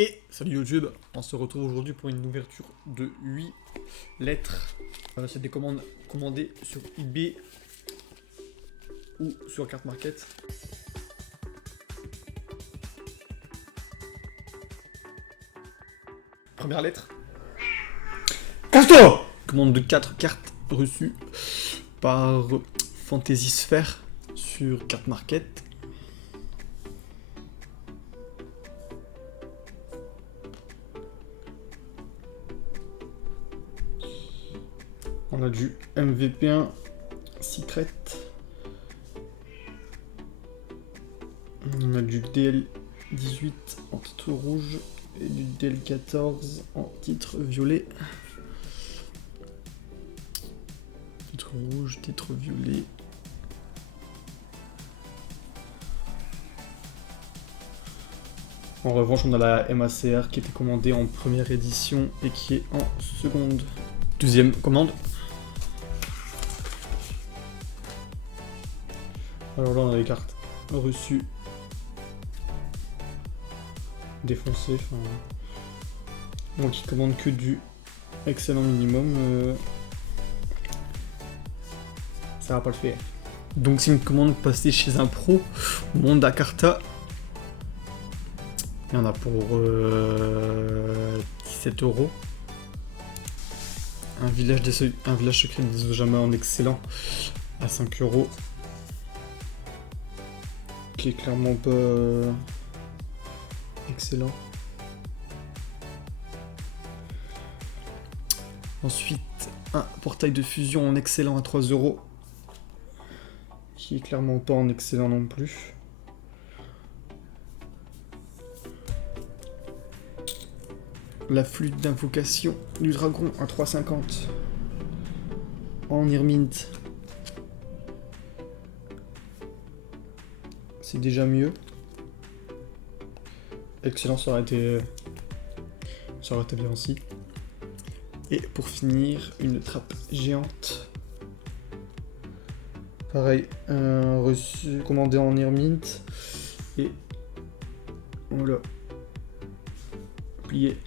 Et salut YouTube, on se retrouve aujourd'hui pour une ouverture de 8 lettres. C'est des commandes commandées sur eBay ou sur Carte Market. Première lettre. Casse-toi! Commande de 4 cartes reçues par Fantasy Sphere sur Carte Market. On a du MVP1 Secret. On a du DL18 en titre rouge et du DL14 en titre violet. Titre rouge, titre violet. En revanche, on a la MACR qui était commandée en première édition et qui est en seconde. Deuxième commande. Alors là, on a les cartes reçues, défoncées. Enfin, moi qui commande que du excellent minimum, ça va pas le faire. Donc c'est une commande passée chez un pro, Monda Carta. Il y en a pour 17 €. Un village secret des Ojama en excellent à 5 €. Qui est clairement pas excellent. Ensuite, un portail de fusion en excellent à 3 €. Qui est clairement pas en excellent non plus. La flûte d'invocation du dragon à 3,50 en Irmint. C'est déjà mieux. Excellent, ça aurait été bien aussi. Et pour finir, une trappe géante. Pareil, reçu, commandé en Irmint. Et on l'a plié.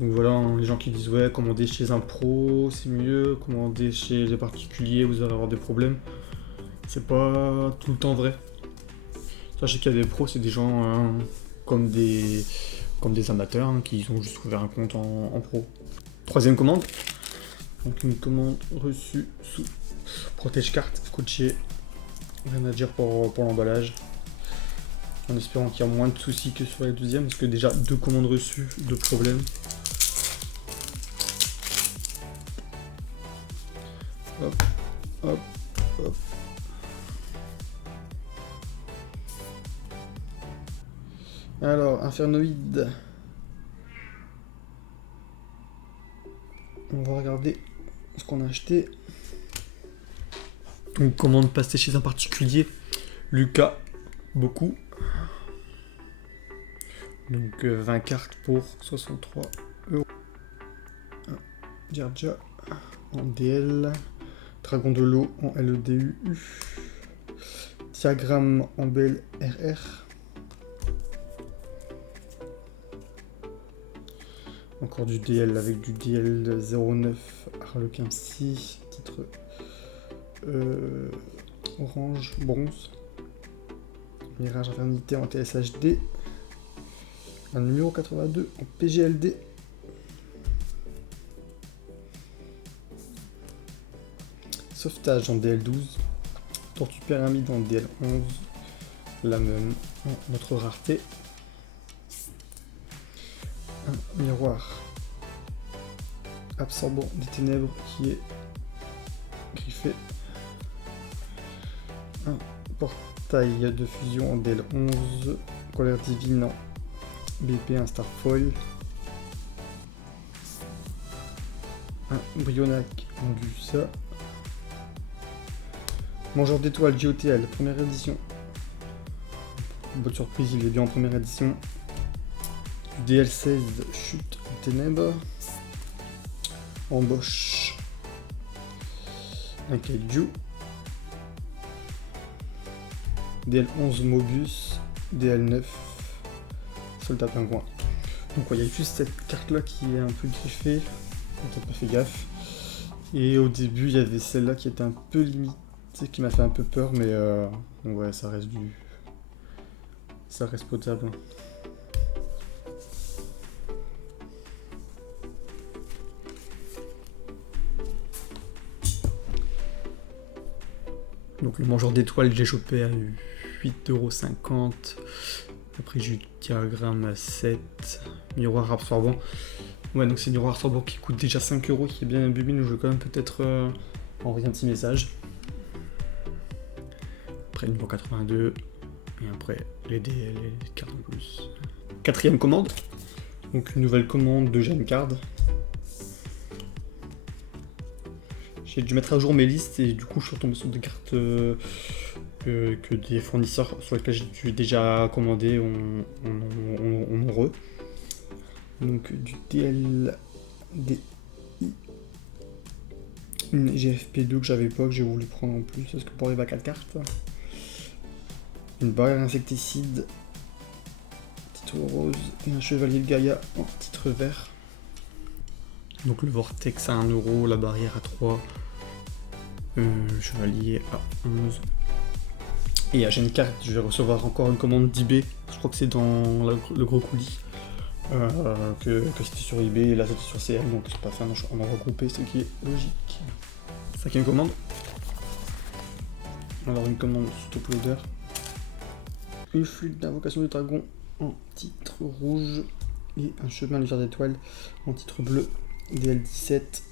Donc voilà, hein, les gens qui disent ouais, commander chez un pro c'est mieux, commander chez les particuliers vous allez avoir des problèmes. C'est pas tout le temps vrai. Sachez qu'il y a des pros, c'est des gens comme des amateurs qui ont juste ouvert un compte en pro. Troisième commande. Donc une commande reçue sous protège carte scotché. Rien à dire pour l'emballage. En espérant qu'il y a moins de soucis que sur la deuxième, parce que déjà 2 commandes reçues, 2 problèmes. Hop, hop, hop. Alors, Infernoïde. On va regarder ce qu'on a acheté. Donc, commande passée chez un particulier. Lucas, beaucoup. Donc, 20 cartes pour 63 €. Djerja en DL. Dragon de l'eau en LEDU. Diagramme en BLRR. Encore du DL avec du DL 09 Harlequin Psy, titre orange, bronze. Mirage Infernité en TSHD. Un numéro 82 en PGLD. Sauvetage en DL12. Tortue Pyramide en DL11. La même en notre rareté. Un miroir absorbant des ténèbres qui est griffé. Un portail de fusion en DL11. Colère divine en BP1 Starfoil. Un Brionac en Gusa. Mangeur d'étoiles JOTL, première édition. Bonne surprise, il est bien en première édition. Du DL16 Chute en ténèbres. Embauche. Un kaiju. DL11 Mobius, DL9 Soldat Pingouin. Donc il y a juste cette carte là qui est un peu griffée, j'ai peut-être pas fait gaffe. Et au début il y avait celle-là qui était un peu limitée, qui m'a fait un peu peur, mais ouais, ça reste potable. Donc le mangeur d'étoiles, j'ai chopé à 8,50€. Après j'ai eu le diagramme à 7. Miroir absorbant. Ouais, donc c'est miroir absorbant qui coûte déjà 5€, qui est bien un bubine, je vais quand même peut-être envoyer un petit message. Après niveau 82. Et après les DL et les cartes en plus. Quatrième commande. Donc une nouvelle commande de Gen Card. J'ai dû mettre à jour mes listes et du coup je suis retombé sur des cartes que des fournisseurs sur lesquels j'ai déjà commandé ont heureux. Donc du DLDI, une GFP2 que j'avais pas, que j'ai voulu prendre en plus parce que pour arriver à 4 cartes. Une barrière insecticide, titre rose et un chevalier de Gaïa en titre vert. Donc le vortex à 1€, la barrière à 3, chevalier à 11. Et à Gen Card, je vais recevoir encore une commande d'eBay. Je crois que c'est dans le gros coulis. Que c'était sur eBay et là c'était sur CL, donc c'est pas fait, on a regroupé, ce qui est logique. Cinquième commande. Alors une commande sous top-loader. Une flûte d'invocation du dragon en titre rouge et un chemin légère d'étoiles en titre bleu, DL17.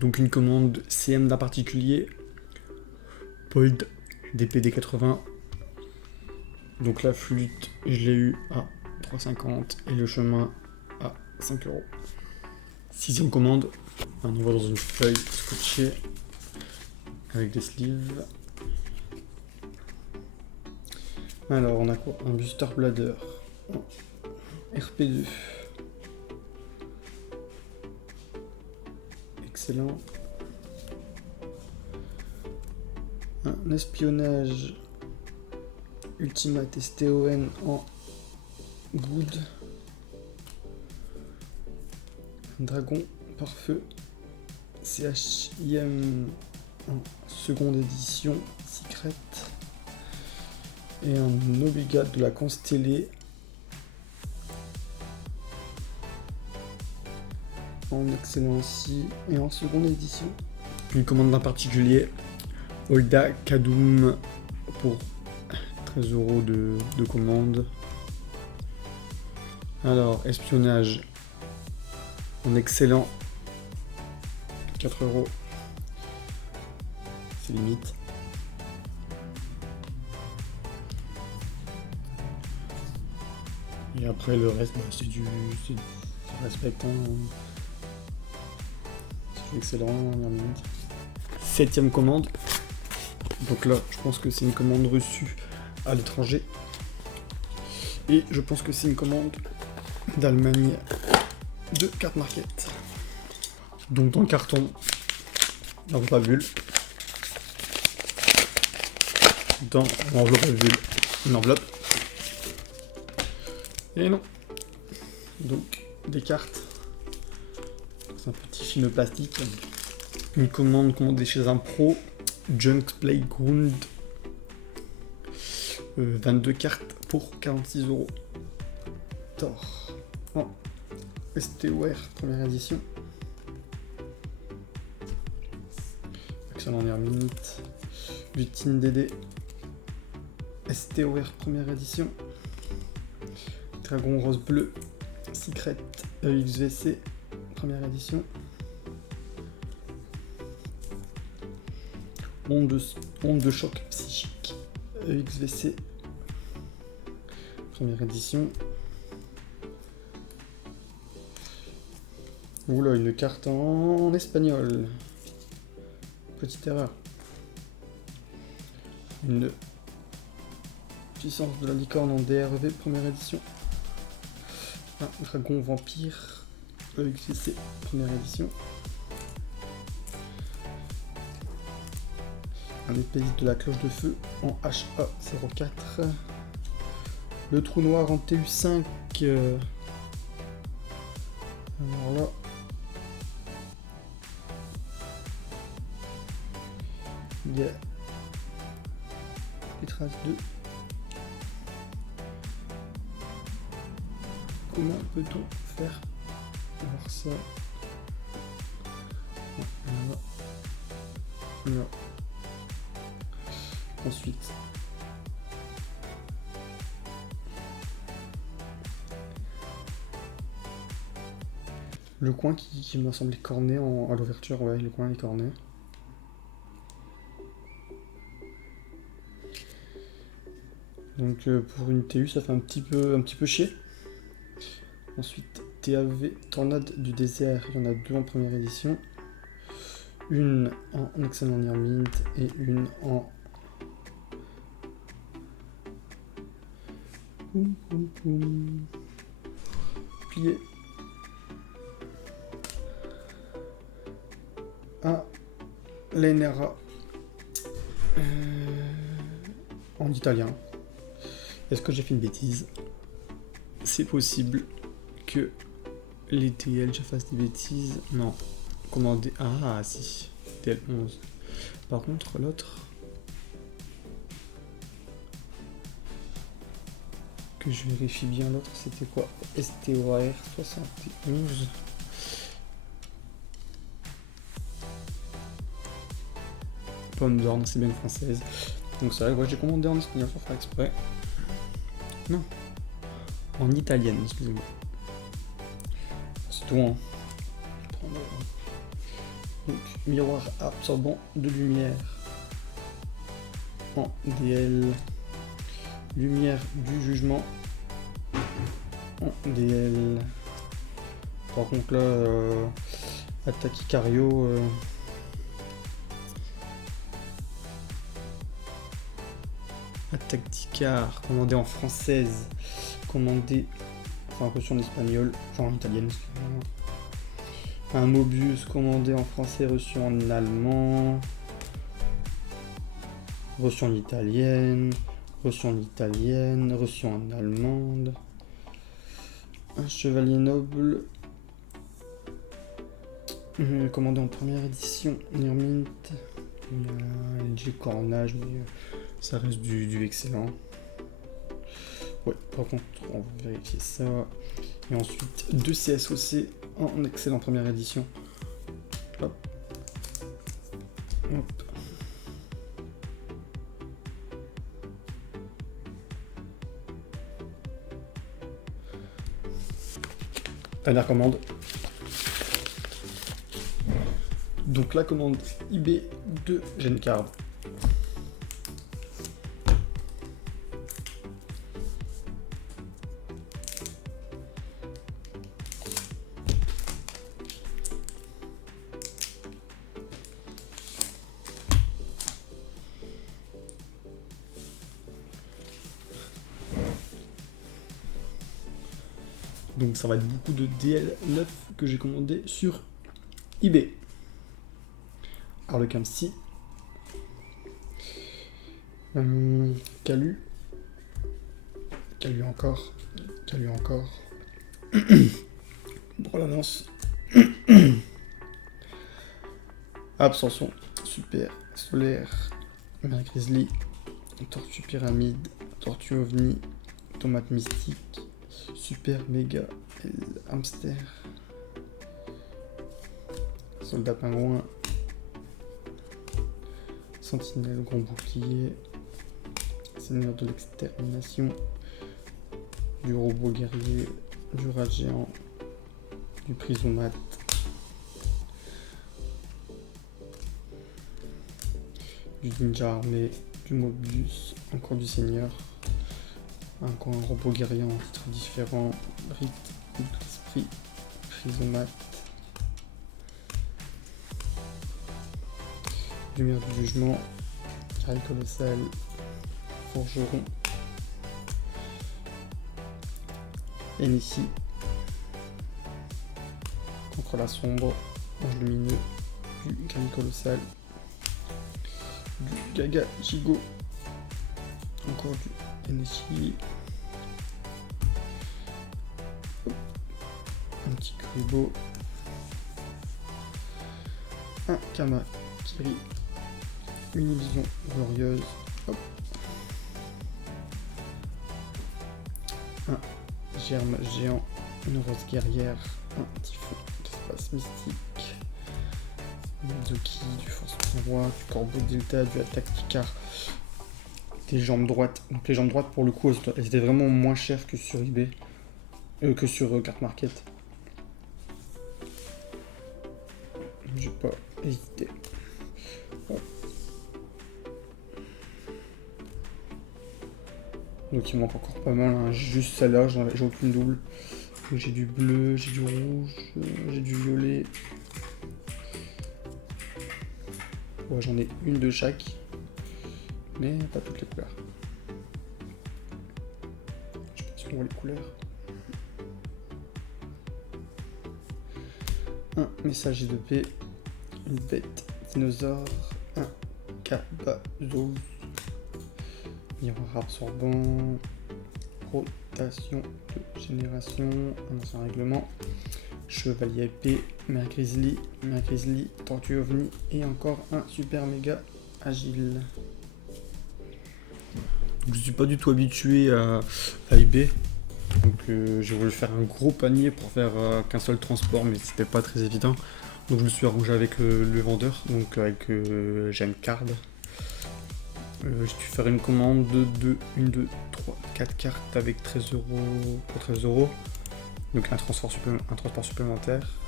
Donc une commande CM d'un particulier, Boyd DPD80. Donc la flûte, je l'ai eu à 3,50 et le chemin à 5€. Sixième commande, on envoie dans une feuille scotchée avec des sleeves. Alors on a quoi? Un booster bladder en RP2. Excellent. Un espionnage Ultimate STON en good. Un dragon par feu CHIM en seconde édition secret. Et un obligat de la constellée en excellent aussi et en seconde édition. Une commande d'un particulier, Olda Kadoum pour 13€ de commande. Alors, espionnage en excellent, 4€. C'est limite. Et après le reste, c'est du respect, hein. C'est excellent, limite. Septième commande. Donc là, je pense que c'est une commande reçue à l'étranger. Et je pense que c'est une commande d'Allemagne de carte market. Donc dans le carton, l'enveloppe à bulle. Dans l'enveloppe à bulle, une enveloppe. Et non. Donc des cartes. C'est un petit film plastique. Une commande commandée chez un pro. Junk Playground. 22 cartes pour 46€. Thor. Oh. STOR, première édition. Excellent Hermite. Lutine DD. STOR, première édition. Dragon rose bleu. Secret EXVC, première édition. Onde de choc psychique EXVC, première édition. Oula, une carte en espagnol. Petite erreur. Une puissance de la licorne en DRV, première édition. Un dragon vampire EXVC, première édition. un épéiste de la cloche de feu en HA04. Le trou noir en TU5. Alors là. Il y a des traces de. Comment peut-on faire voir ça? Là. Ensuite, le coin qui m'a semblé corné à l'ouverture, ouais, le coin est corné. Donc pour une TU, ça fait un petit peu chier. Ensuite, TAV, Tornade du désert, il y en a 2 en première édition. Une en excellent near mint et une en plié. Ah, l'Enera en italien. Est-ce que j'ai fait une bêtise? C'est possible que les TL je fasse des bêtises. Non. Commandé. Ah si. TL11. Par contre l'autre. Que je vérifie bien l'autre, c'était quoi? STOR 71. Pomme d'Orne, c'est bien française. Donc c'est vrai, ouais, j'ai commandé en espagnol pour faire exprès. Non. En italienne, excusez-moi. C'est tout, hein. Donc, miroir absorbant de lumière. En DL. Lumière du jugement. En DL. Par contre là, attaque Icario. Attaque d'Icar, commandé en française. Commandé. Enfin, reçu en espagnol. Enfin, en italienne, excusez-moi. Un Mobius commandé en français, reçu en allemand. Reçu en italienne. Reçu en italienne. Reçu en allemande. Un chevalier noble. Commandé en première édition. Near mint. LG cornage, mais ça reste du excellent. Ouais, par contre, on va vérifier ça. Et ensuite, 2 CSOC en excellent première édition. Hop. Hop. Dernière commande. Donc la commande IB de Gencard. Donc ça va être beaucoup de DL9 que j'ai commandé sur eBay. Harlequin Psy. Calu. Calu encore. Calu encore. Brolance. Absorption. Super. Solaire. Mer Grizzly. Tortue Pyramide. Tortue OVNI. Tomate Mystique. Super Méga. Hamster. Soldat Pingouin. Sentinelle Grand Bouclier. Seigneur de l'extermination. Du robot guerrier. Du rat géant. Du prisomate. Du ninja armé. Du Mobius. Encore du seigneur. Encore un robot guerrier en titre différent. Rite. Esprit. Prisomate. Lumière du jugement. Carré colossal. Forgeron. Enichi. Contre la sombre. Ange lumineux. Du carré colossal. Du Gaga Gigo. Encore du NSI. Un petit Kuribo. Un Kama Kiri. Une illusion glorieuse. Hop. Un germe géant. Une rose guerrière. Un typhon d'espace mystique. Mizuki, du force roi, du corbeau delta, du attaque Picard, des jambes droites. Donc les jambes droites pour le coup elles étaient vraiment moins chères que sur eBay, que sur Card Market. J'ai pas hésité. Bon. Donc il manque encore pas mal, hein. Juste celle-là, j'ai aucune double. J'ai du bleu, j'ai du rouge, j'ai du violet. Ouais, j'en ai une de chaque, mais pas toutes les couleurs. Je sais pas si on voit les couleurs. Un messager de paix, une bête dinosaure, un Kabazos, miroir absorbant, rotation de génération, un ancien règlement, chevalier épée, mer grizzly, tortue ovni et encore un super méga agile. Donc, je suis pas du tout habitué à eBay, donc j'ai voulu faire un gros panier pour faire qu'un seul transport, mais c'était pas très évident. Donc je me suis arrangé avec le vendeur, donc avec Gemcard. J'ai dû faire une commande de 1, 2, 3, 4 cartes avec 13 € pour 13 €. Donc un transport supplémentaire.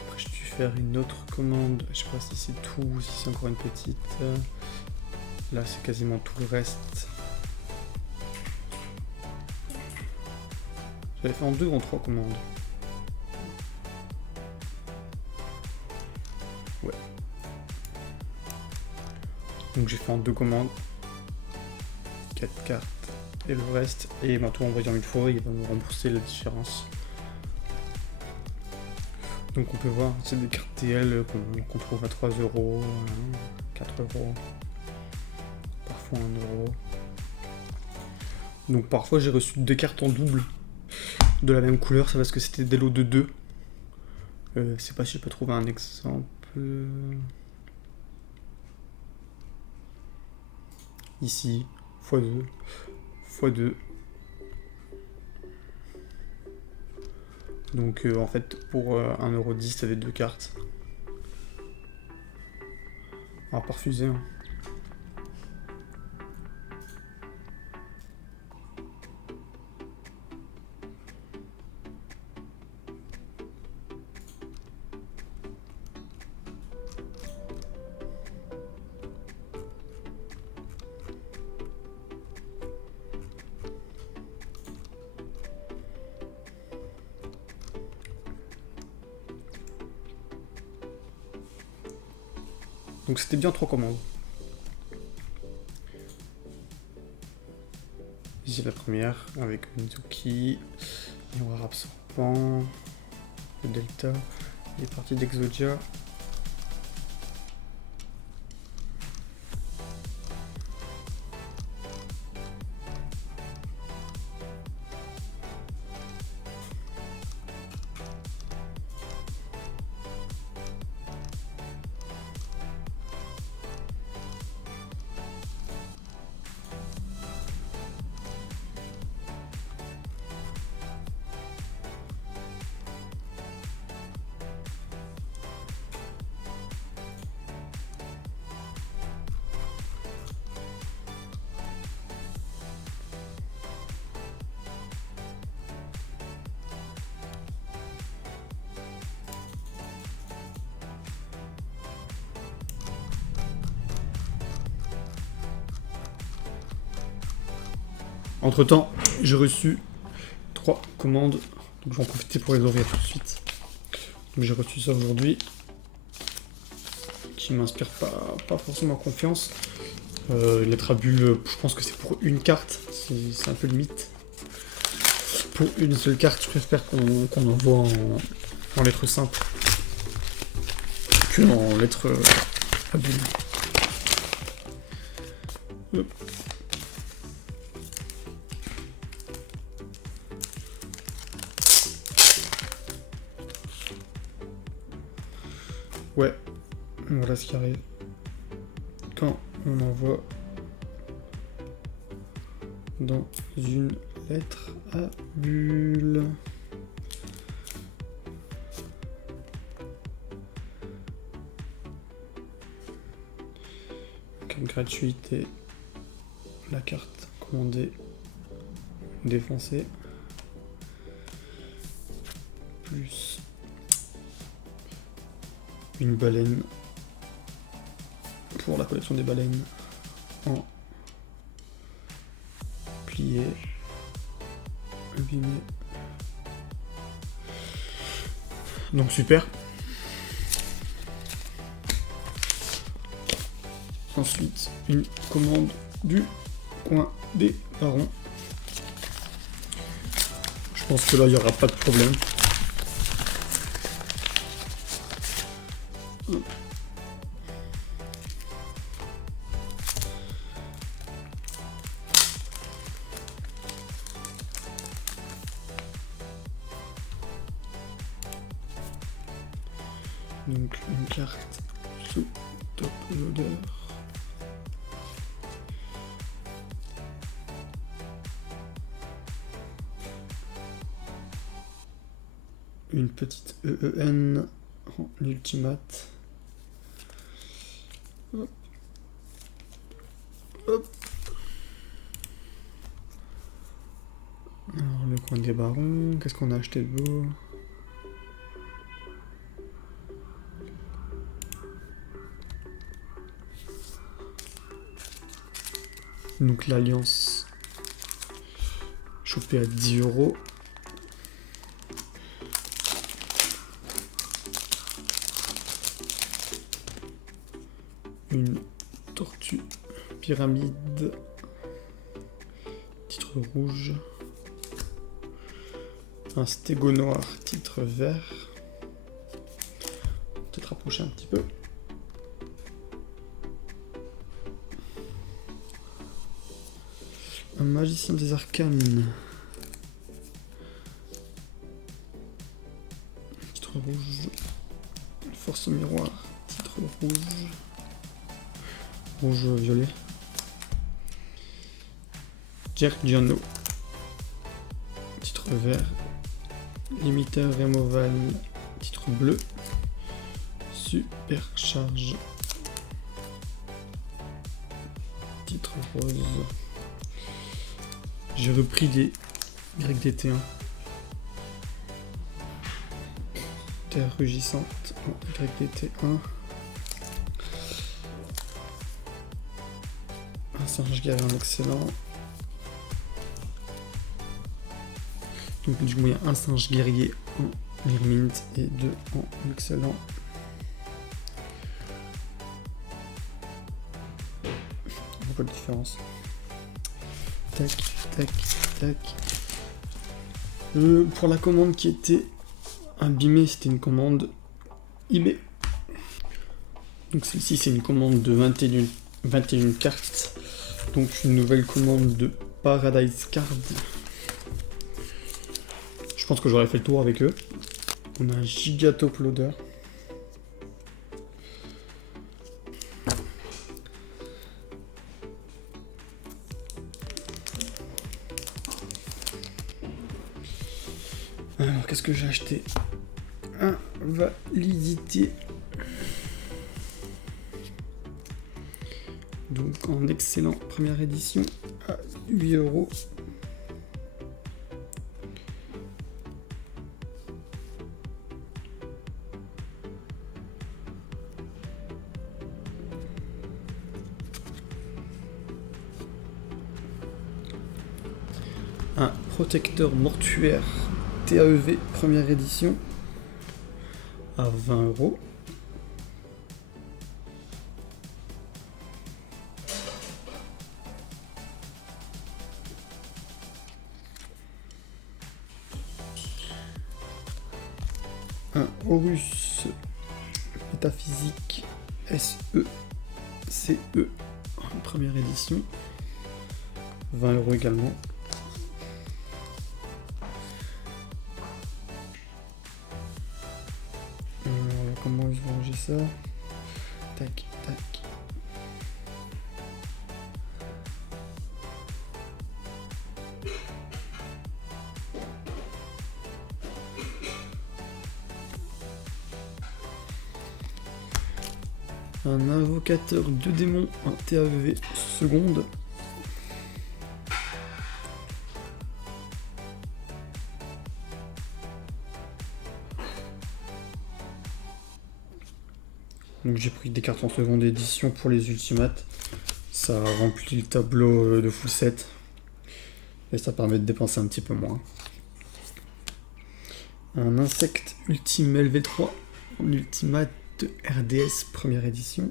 Après j'ai dû faire une autre commande, je sais pas si c'est tout ou si c'est encore une petite. Là c'est quasiment tout le reste. J'avais fait en 2 ou en 3 commandes. Ouais. Donc j'ai fait en 2 commandes. 4 cartes et le reste. Et il m'a tout envoyé en une fois, il va me rembourser la différence. Donc on peut voir, c'est des cartes TL qu'on trouve à 3 €, 4 €, parfois 1 €. Donc parfois j'ai reçu 2 cartes en double de la même couleur, c'est parce que c'était des lots de 2. Je sais pas si je peux trouver un exemple. Ici, x2, x2. Donc en fait pour 1,10 €, ça avait 2 cartes. On va pas refuser. Hein. Donc c'était bien 3 commandes. Ici la première avec Mizuki, miroir absorbant, le delta, les parties d'Exodia. Entre temps, j'ai reçu 3 commandes, donc je vais en profiter pour les ouvrir tout de suite. Donc j'ai reçu ça aujourd'hui, qui m'inspire pas forcément confiance. Lettre à bulle, je pense que c'est pour une carte, c'est un peu le mythe. Pour une seule carte, je préfère qu'on envoie en lettres simples que en lettres à bulle. Hop. Ouais, voilà ce qui arrive quand on envoie dans une lettre à bulle. Carte gratuite et la carte commandée défoncée. Plus une baleine pour la collection des baleines en plié, abîmé. Donc super. Ensuite, une commande du coin des parents. Je pense que là, il n'y aura pas de problème. Donc une carte sous top loader. Une petite EEN en ultimate. Hop. Hop. Alors le coin des barons, qu'est-ce qu'on a acheté de beau? Donc l'alliance chopée à 10 €. Une tortue pyramide, titre rouge. Un stégo noir, titre vert. Peut-être rapprocher un petit peu. Un magicien des arcanes. Titre rouge. Force miroir, titre rouge. Rouge-violet. Jerk Giano, titre vert. Limiteur Removal, titre bleu. Supercharge, titre rose. J'ai repris les YDT1. Terre rugissante en YDT1. Un singe guerrier en excellent. Donc du coup il y a un singe guerrier en Mirmint et 2 en excellent. On voit pas de différence. Tac, tac, tac. Pour la commande qui était abîmée, c'était une commande eBay. Donc celle-ci c'est une commande de 21 cartes. Donc une nouvelle commande de Paradise Card. Je pense que j'aurais fait le tour avec eux. On a un giga top loader. Alors qu'est-ce que j'ai acheté? Invalidité. Donc en excellent première édition à 8 €. Un protecteur mortuaire TAEV première édition à 20 €. Un Horus métaphysique SECE en première édition 20 € également. Comment ils vont ranger ça? Tac, tac. Un invocateur de démons, un TAV seconde. Donc j'ai pris des cartes en seconde édition pour les ultimates. Ça remplit le tableau de full set. Et ça permet de dépenser un petit peu moins. Un insecte ultime LV3 en ultimate de RDS première édition.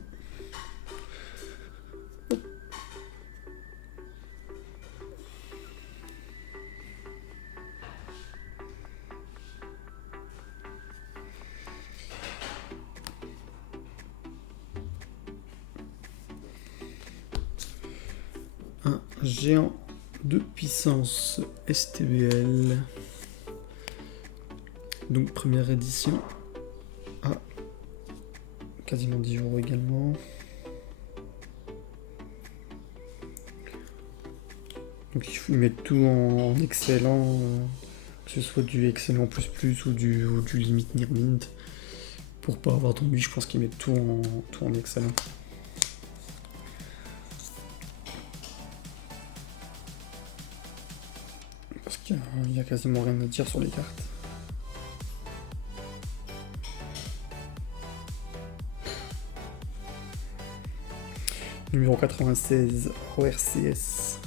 Un géant de puissance STBL. Donc première édition à quasiment 10 € également. Donc il faut mettre tout en excellent, que ce soit du excellent plus plus ou du limite near mint. Pour pas avoir d'ennui, je pense qu'ils mettent tout en excellent. Parce qu'il y a quasiment rien à dire sur les cartes. Numéro 96, ORCS.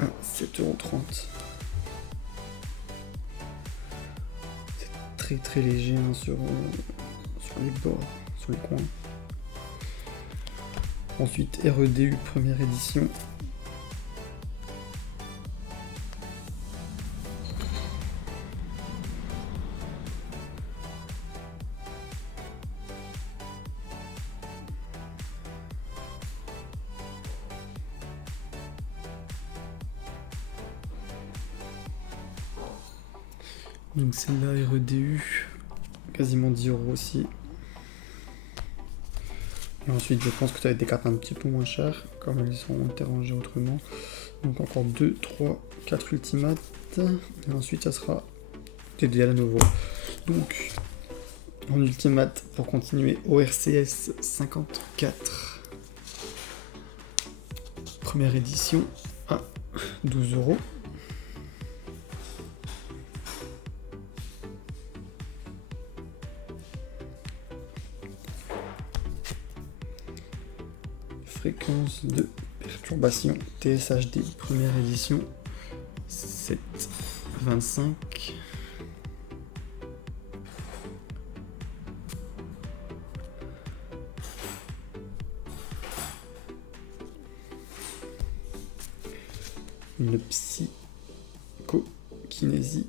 Ah, 7,30 €. C'est très léger hein, sur les bords, sur les coins. Ensuite, REDU première édition. Donc celle-là, REDU, quasiment 10 € aussi. Et ensuite, je pense que ça va être des cartes un petit peu moins chères, comme elles sont été rangées autrement. Donc encore 2, 3, 4 ultimates. Et ensuite, ça sera TDL à nouveau. Donc, en ultimate, pour continuer, ORCS 54. Première édition à 12 €. Fréquence de perturbation TSHD première édition 7,25. Une psychokinésie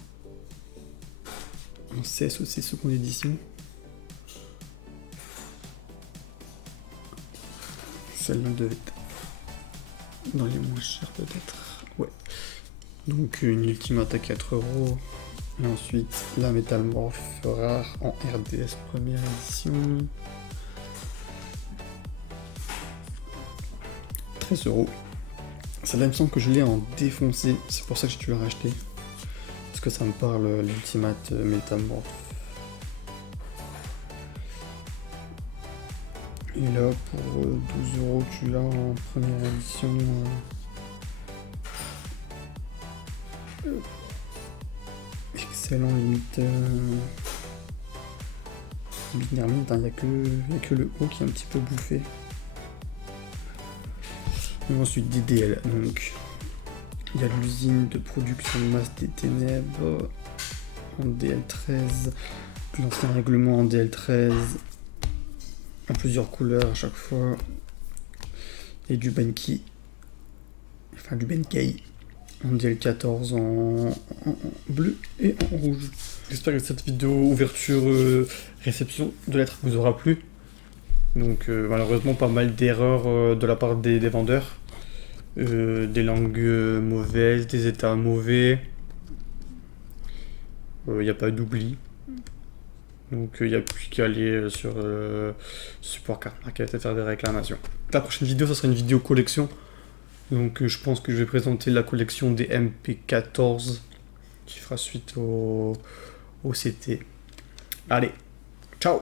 en CSOC seconde édition. Celle-là devait être dans les moins chers peut-être. Ouais. Donc une ultimate à 4 €. Et ensuite la métamorphe rare en RDS première édition. 13 €. Celle-là il me semble que je l'ai en défoncé. C'est pour ça que j'ai dû la racheter. Parce que ça me parle l'ultimate métamorphe. Et là, pour 12 € tu l'as en première édition. Excellent, limite. Binaire mint, il n'y a que le haut qui est un petit peu bouffé. Et ensuite DDL, donc il y a l'usine de production de masse des ténèbres en DL13, l'ancien règlement en DL13. En plusieurs couleurs à chaque fois, et du Benkei, enfin du Benkei en DL14 en bleu et en rouge. J'espère que cette vidéo ouverture réception de lettres vous aura plu. Donc malheureusement pas mal d'erreurs de la part des vendeurs. Des langues mauvaises, des états mauvais. Il n'y a pas d'oubli. Donc il n'y a plus qu'à aller sur support Car Market et faire des réclamations. La prochaine vidéo, ça sera une vidéo collection. Donc je pense que je vais présenter la collection des MP14 qui fera suite au CT. Allez,